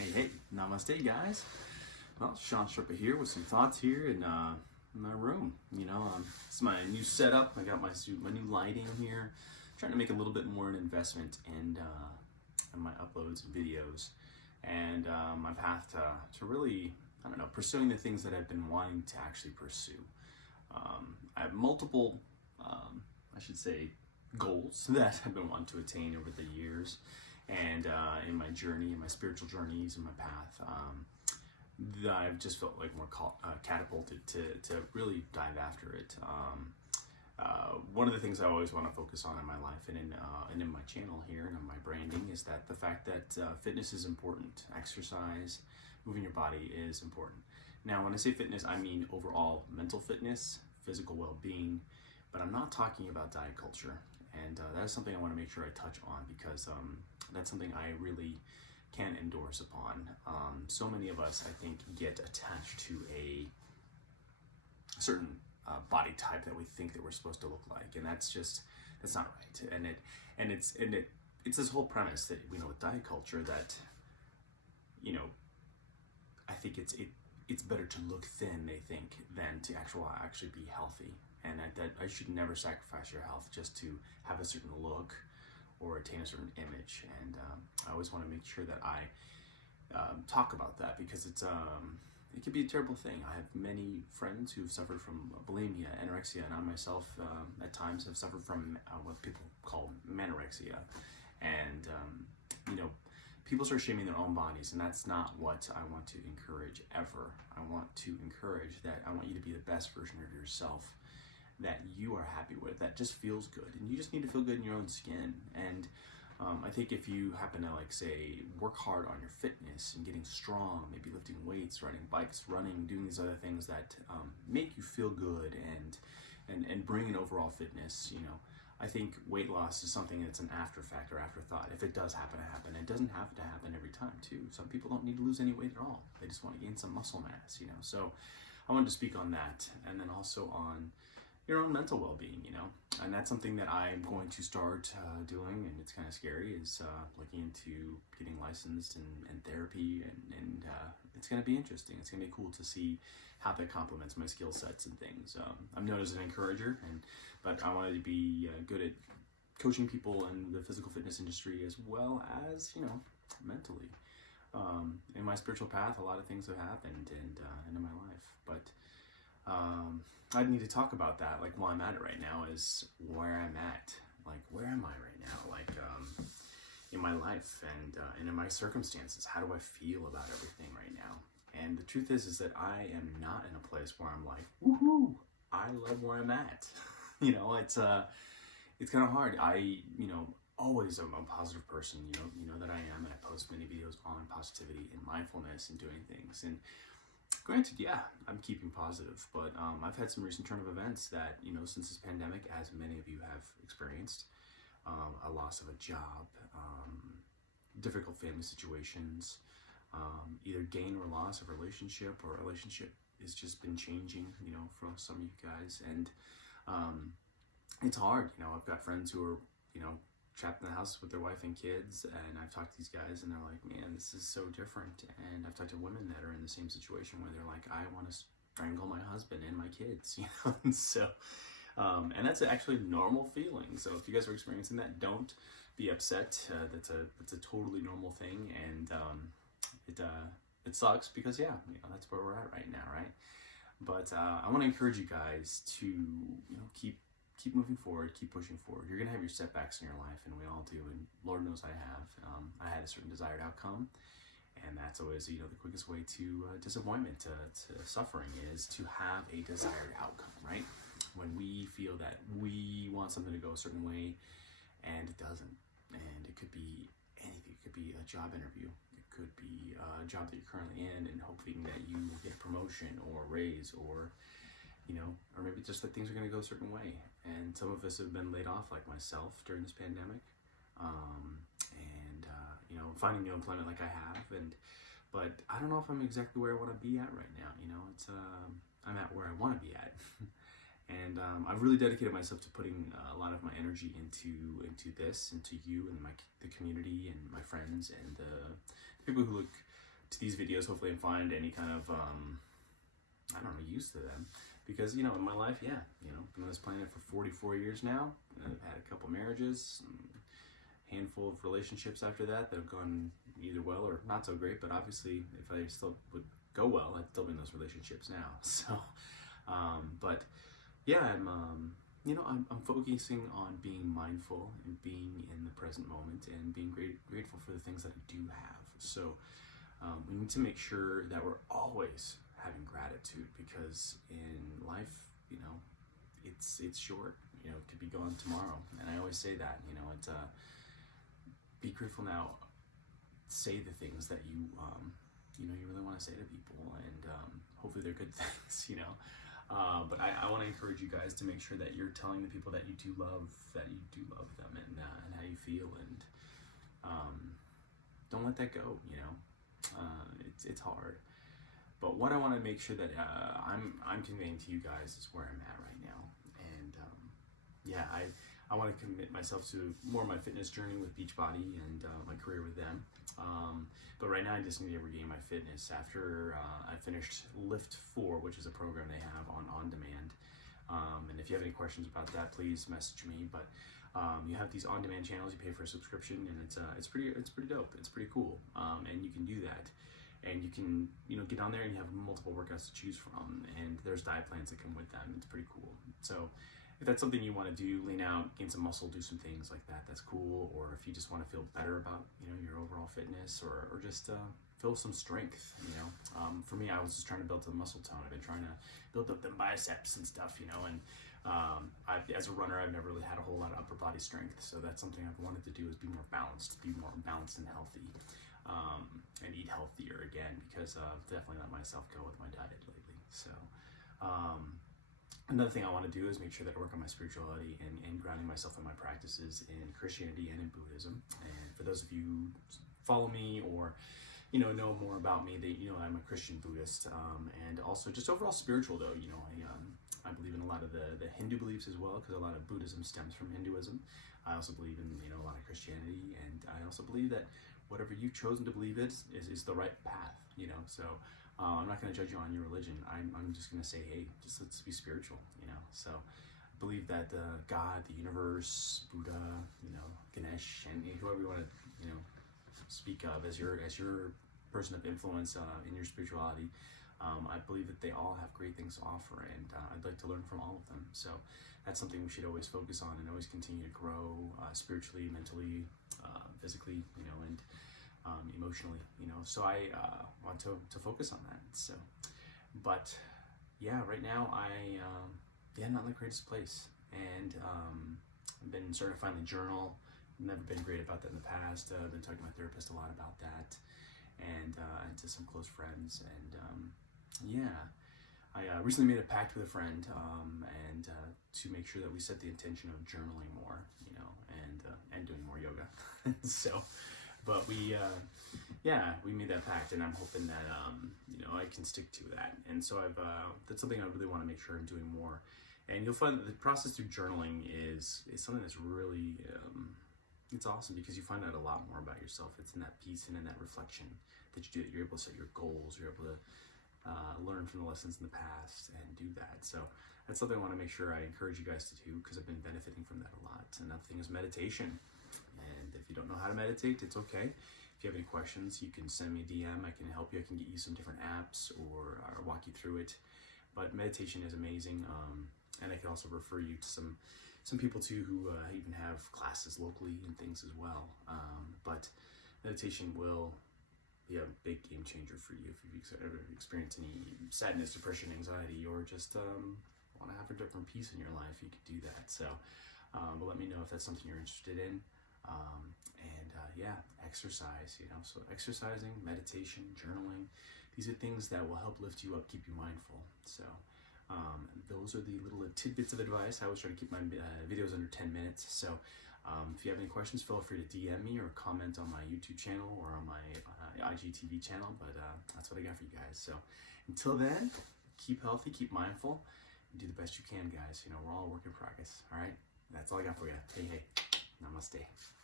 Hey, namaste, guys. Well, Sean Sherpa here with some thoughts here in my room. It's my new setup. I got my new lighting here. Trying to make a little bit more an investment in my uploads and videos, and my path to really, pursuing the things that I've been wanting to actually pursue. I have multiple, goals that I've been wanting to attain over the years. And in my journey, in my spiritual journeys, in my path, I've just felt like more catapulted to really dive after it. One of the things I always want to focus on in my life and in my channel here and in my branding is that the fact that fitness is important. Exercise, moving your body is important. Now, when I say fitness, I mean overall mental fitness, physical well-being, but I'm not talking about diet culture. And that is something I want to make sure I touch on because that's something I really can endorse upon. So many of us, I think, get attached to a certain body type that we think that we're supposed to look like, and that's not right. And it's this whole premise that with diet culture that I think it's better to look thin, they think, than to actually be healthy. And that I should never sacrifice your health just to have a certain look or attain a certain image. And I always want to make sure that I talk about that because it can be a terrible thing. I have many friends who've suffered from bulimia, anorexia, and I myself at times have suffered from what people call manorexia. And people start shaming their own bodies, and that's not what I want to encourage ever. I want to encourage that I want you to be the best version of yourself that you are happy with, that just feels good, and you just need to feel good in your own skin. And I think if you happen to work hard on your fitness and getting strong, maybe lifting weights, riding bikes, running, doing these other things that make you feel good and bring an overall fitness, I think weight loss is something that's an after fact or afterthought. If it does happen to happen, it doesn't have to happen every time too. Some people don't need to lose any weight at all. They just want to gain some muscle mass, So I wanted to speak on that, and then also on your own mental well-being, and that's something that I'm going to start doing, and it's kind of scary, is looking into getting licensed and therapy, and it's going to be interesting. It's going to be cool to see how that complements my skill sets and things. I'm known as an encourager, but I wanted to be good at coaching people in the physical fitness industry as well as, mentally. In my spiritual path, a lot of things have happened in my life, but I need to talk about that. Like, where I'm at right now is where I'm at. Like, where am I right now? Like, in my life and in my circumstances, how do I feel about everything right now? And the truth is that I am not in a place where I'm like, woohoo, I love where I'm at. It's kind of hard. I, always am a positive person. You know that I am, and I post many videos on positivity and mindfulness and doing things. And granted, yeah, I'm keeping positive, but I've had some recent turn of events that, since this pandemic, as many of you have experienced, a loss of a job, difficult family situations, either gain or loss of relationship, or a relationship has just been changing, for some of you guys, and it's hard. I've got friends who are, trapped in the house with their wife and kids, and I've talked to these guys and they're like, man, this is so different. And I've talked to women that are in the same situation where they're like, I want to strangle my husband and my kids, and so and that's actually a normal feeling. So if you guys are experiencing that, don't be upset. That's a totally normal thing, and it sucks because that's where we're at right now, right? But I want to encourage you guys to keep moving forward, keep pushing forward. You're gonna have your setbacks in your life, and we all do, and Lord knows I have. I had a certain desired outcome, and that's always the quickest way to disappointment, to suffering, is to have a desired outcome, right? When we feel that we want something to go a certain way and it doesn't, and it could be anything. It could be a job interview, it could be a job that you're currently in and hoping that you will get a promotion or a raise, or or maybe just that things are going to go a certain way. And some of us have been laid off, like myself, during this pandemic, and finding new employment like I have, but I don't know if I'm exactly where I want to be at right now. I'm at where I want to be at. And I've really dedicated myself to putting a lot of my energy into this, into you and the community and my friends and the people who look to these videos, hopefully, and find any kind of I don't know, use to them. Because, you know, in my life, yeah, you know, been on this planet for 44 years now. I've had a couple marriages, a handful of relationships after that have gone either well or not so great. But obviously, if I still would go well, I'd still be in those relationships now. So, but yeah, you know, I'm focusing on being mindful and being in the present moment and being grateful for the things that I do have. So, we need to make sure that we're always having gratitude, because in life, you know, it's short. You know, it could be gone tomorrow, and I always say that. You know, it's be grateful now. Say the things that you know you really want to say to people, and hopefully they're good things. You know, but I want to encourage you guys to make sure that you're telling the people that you do love them, and how you feel, and don't let that go. You know, it's hard. But what I want to make sure that I'm conveying to you guys is where I'm at right now. And yeah, I want to commit myself to more of my fitness journey with Beachbody and my career with them. But right now I just need to regain my fitness after I finished Lift 4, which is a program they have on demand. And if you have any questions about that, please message me. But you have these on-demand channels. You pay for a subscription, and it's pretty dope. It's pretty cool. And you can do that. And you can, you know, get on there and you have multiple workouts to choose from, and there's diet plans that come with them. It's pretty cool. So if that's something you want to do, lean out, gain some muscle, do some things like that, that's cool. Or if you just want to feel better about, you know, your overall fitness, or just feel some strength, you know. For me, I was just trying to build some muscle tone. I've been trying to build up them biceps and stuff, you know, and as a runner, I've never really had a whole lot of upper body strength. So that's something I've wanted to do, is be more balanced and healthy. And eat healthier again, because I've definitely let myself go with my diet lately. So another thing I want to do is make sure that I work on my spirituality and grounding myself in my practices in Christianity and in Buddhism. And for those of you who follow me or, you know more about me, you know I'm a Christian Buddhist, and also just overall spiritual, though. You know, I believe in a lot of the Hindu beliefs as well, because a lot of Buddhism stems from Hinduism. I also believe in, you know, a lot of Christianity, and I also believe that whatever you've chosen to believe is the right path, you know. So I'm not going to judge you on your religion. I'm just going to say, hey, just let's be spiritual, you know. So I believe that God, the universe, Buddha, you know, Ganesh, and whoever you want to, you know, speak of as your person of influence in your spirituality, I believe that they all have great things to offer, and I'd like to learn from all of them. So that's something we should always focus on and always continue to grow spiritually, mentally, physically, you know, and emotionally, you know. So I want to focus on that. So, but yeah, right now I'm not in the greatest place, and I've been starting to finally journal. Never been great about that in the past. I've been talking to my therapist a lot about that, and to some close friends, and yeah. I recently made a pact with a friend, and to make sure that we set the intention of journaling more, you know, and doing more yoga. So, but we made that pact, and I'm hoping that you know, I can stick to that. And so that's something I really want to make sure I'm doing more. And you'll find that the process through journaling is something that's really it's awesome, because you find out a lot more about yourself. It's in that peace and in that reflection that you do, that you're able to set your goals, you're able to learn from the lessons in the past and do that. So that's something I want to make sure I encourage you guys to do, because I've been benefiting from that a lot. Another thing is meditation. And if you don't know how to meditate, it's okay. If you have any questions, you can send me a DM. I can help you. I can get you some different apps or walk you through it. But meditation is amazing. And I can also refer you to some people too who even have classes locally and things as well. But meditation will be a big game changer for you if you've ever experienced any sadness, depression, anxiety, or just want to have a different peace in your life. You could do that. So, but let me know if that's something you're interested in. Exercise, you know, so exercising, meditation, journaling, these are things that will help lift you up, keep you mindful. So those are the little tidbits of advice. I always try to keep my videos under 10 minutes. So if you have any questions, feel free to DM me or comment on my YouTube channel or on my IGTV channel. But that's what I got for you guys. So until then, keep healthy, keep mindful, and do the best you can, guys. You know, we're all a work in progress. All right, that's all I got for you. Hey, namaste.